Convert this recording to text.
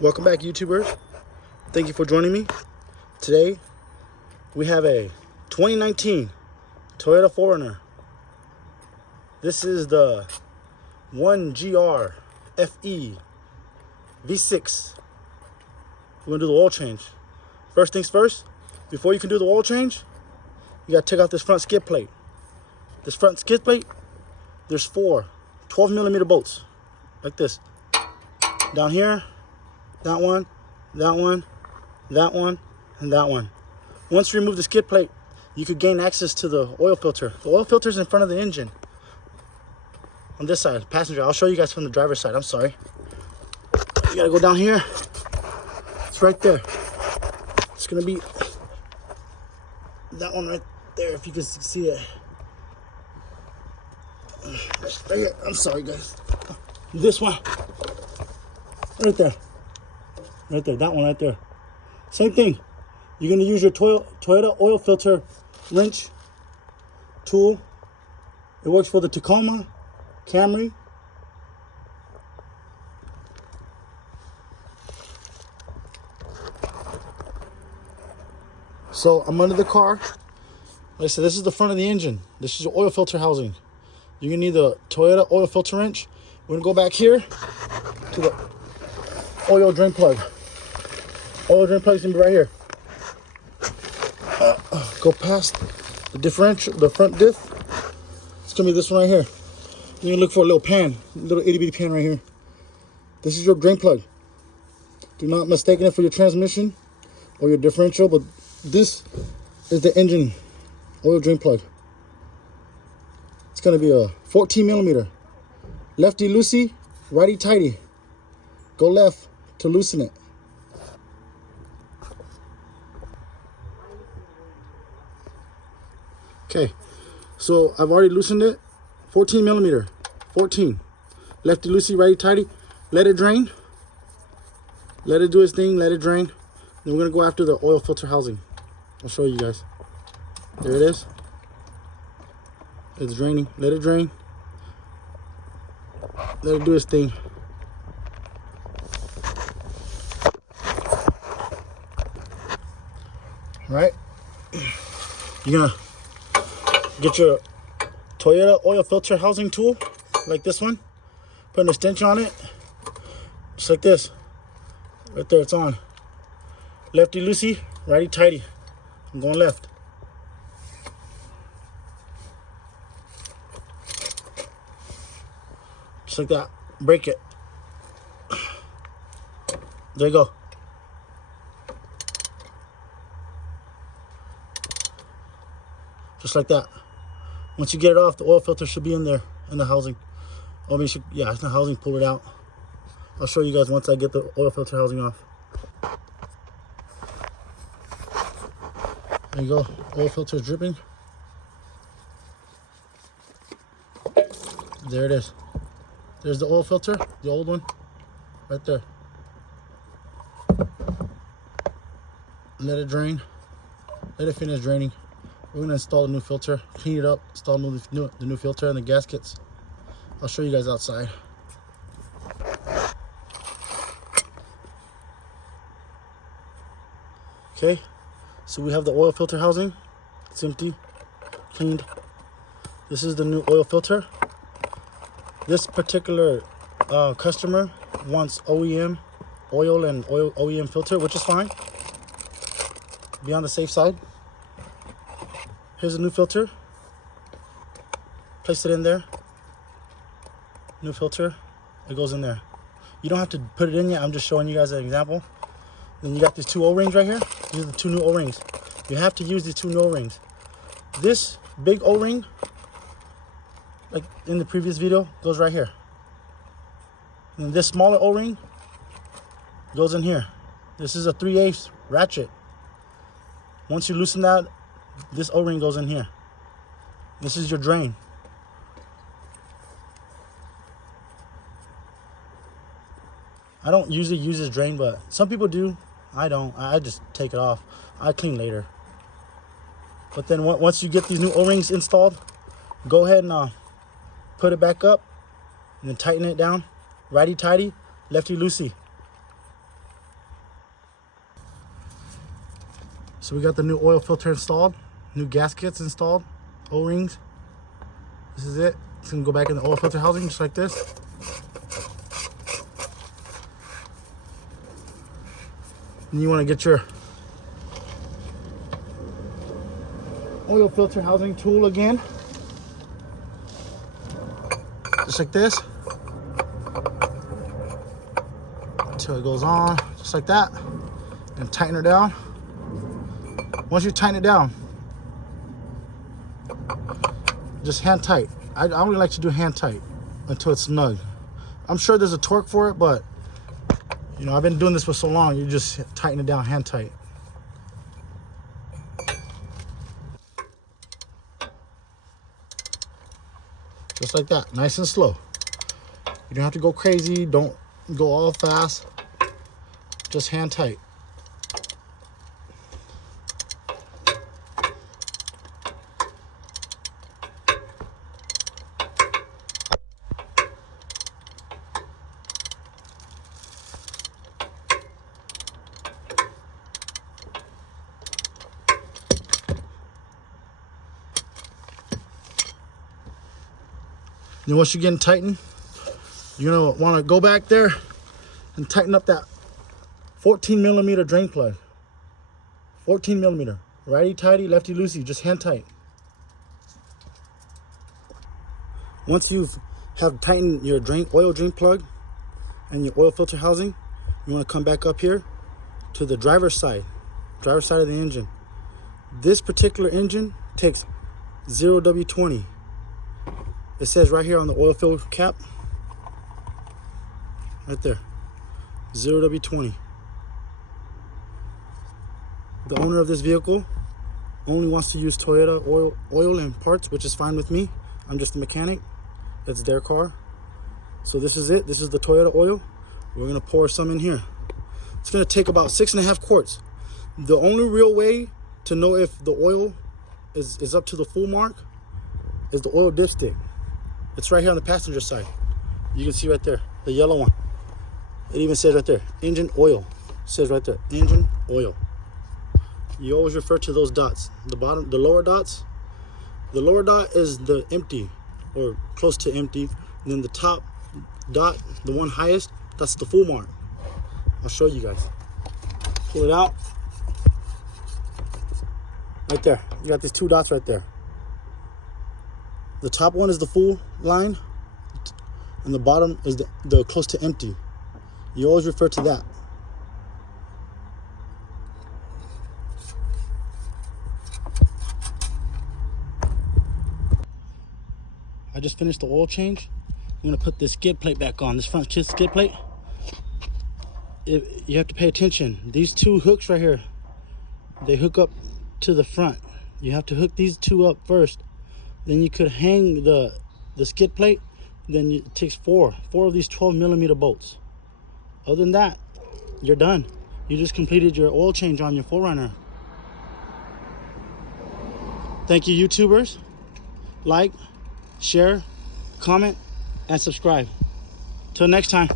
Welcome back, YouTubers. Thank you for joining me. Today, we have a 2019 Toyota 4Runner. This is the 1GR FE V6. We're gonna do the oil change. First things first, before you can do the oil change, you gotta take out this front skid plate. This front skid plate, there's four 12mm bolts, like this. Down here, that one, that one, that one, and that one. Once you remove the skid plate, you could gain access to the oil filter. The oil filter is in front of the engine. On this side, passenger. I'll show you guys from the driver's side. I'm sorry. You gotta go down here. It's right there. It's gonna be that one right there, if you can see it. Right here. I'm sorry, guys. This one. Right there. Right there. That one right there. Same thing. You're gonna use your Toyota oil filter wrench tool. It works for the Tacoma, Camry. So I'm under the car. Like I said, this is the front of the engine. This is your oil filter housing. You're gonna need the Toyota oil filter wrench. We're gonna go back here to the oil drain plug. Oil drain plug is gonna be right here. Go past the differential, the front diff. It's gonna be this one right here. You're gonna look for a little pan, a little itty bitty pan right here. This is your drain plug. Do not mistake it for your transmission or your differential, but this is the engine oil drain plug. It's gonna be a 14mm. Lefty loosey, righty tighty. Go left to loosen it. Okay, so I've already loosened it. 14mm, 14. Lefty loosey, righty tighty. Let it drain. Let it do its thing, let it drain. Then we're gonna go after the oil filter housing. I'll show you guys. There it is. It's draining. Let it drain. Let it do its thing. Right? You're gonna get your Toyota oil filter housing tool, like this one. Put an extension on it, just like this. Right there, it's on. Lefty loosey, righty tighty. I'm going left. Just like that. Break it. There you go. Just like that. Once you get it off, the oil filter should be in there, in the housing. I mean, yeah, it's the housing. Pull it out. I'll show you guys once I get the oil filter housing off. There you go. Oil filter is dripping. There it is. There's the oil filter, the old one, right there. Let it drain. Let it finish draining. We're gonna install the new filter, clean it up, install the new filter and the gaskets. I'll show you guys outside. Okay, so we have the oil filter housing. It's empty, cleaned. This is the new oil filter. This particular customer wants OEM oil and OEM filter, which is fine. Be on the safe side. Here's a new filter. Place it in there. New filter. It goes in there. You don't have to put it in yet. I'm just showing you guys an example. Then you got these two O-rings right here. These are the two new O-rings. You have to use these two new O-rings. This big O-ring, like in the previous video, goes right here. And this smaller O-ring goes in here. This is a 3/8 ratchet. Once you loosen that, this O-ring goes in here. This is your drain. I don't usually use this drain, but some people do. I don't. I just take it off. I clean later. But then once you get these new O-rings installed, go ahead and put it back up and then tighten it down. Righty tighty, lefty loosey. So we got the new oil filter installed, new gaskets installed, O-rings. This is it. It's gonna go back in the oil filter housing just like this. And you want to get your oil filter housing tool again, just like this, until it goes on, just like that, and tighten her down. Once you tighten it down, just hand tight. I only like to do hand tight until it's snug. I'm sure there's a torque for it, but you know, I've been doing this for so long, you just tighten it down hand tight. Just like that, nice and slow. You don't have to go crazy, don't go all fast, just hand tight. And once you're getting tightened, you're gonna wanna go back there and tighten up that 14mm drain plug. 14mm, righty tighty, lefty loosey, just hand tight. Once you have tightened your oil drain plug and your oil filter housing, you wanna come back up here to the driver's side of the engine. This particular engine takes 0W20. It says right here on the oil filter cap, right there, 0W20. The owner of this vehicle only wants to use Toyota oil and parts, which is fine with me. I'm just a mechanic. It's their car. So this is it. This is the Toyota oil. We're gonna pour some in here. It's gonna take about 6.5 quarts. The only real way to know if the oil is up to the full mark is the oil dipstick. It's right here on the passenger side. You can see right there, the yellow one. It even says right there, engine oil. It says right there, engine oil. You always refer to those dots. The bottom, the lower dots. The lower dot is the empty or close to empty. And then the top dot, the one highest, that's the full mark. I'll show you guys. Pull it out. Right there. You got these two dots right there. The top one is the full line, and the bottom is the close to empty. You always refer to that. I just finished the oil change. I'm gonna put this skid plate back on, this front skid plate. You have to pay attention. These two hooks right here, they hook up to the front. You have to hook these two up first. Then you could hang the skid plate. Then it takes four of these 12mm bolts. Other than that, you're done. You just completed your oil change on your 4Runner. Thank you, YouTubers. Like, share, comment, and subscribe. Till next time.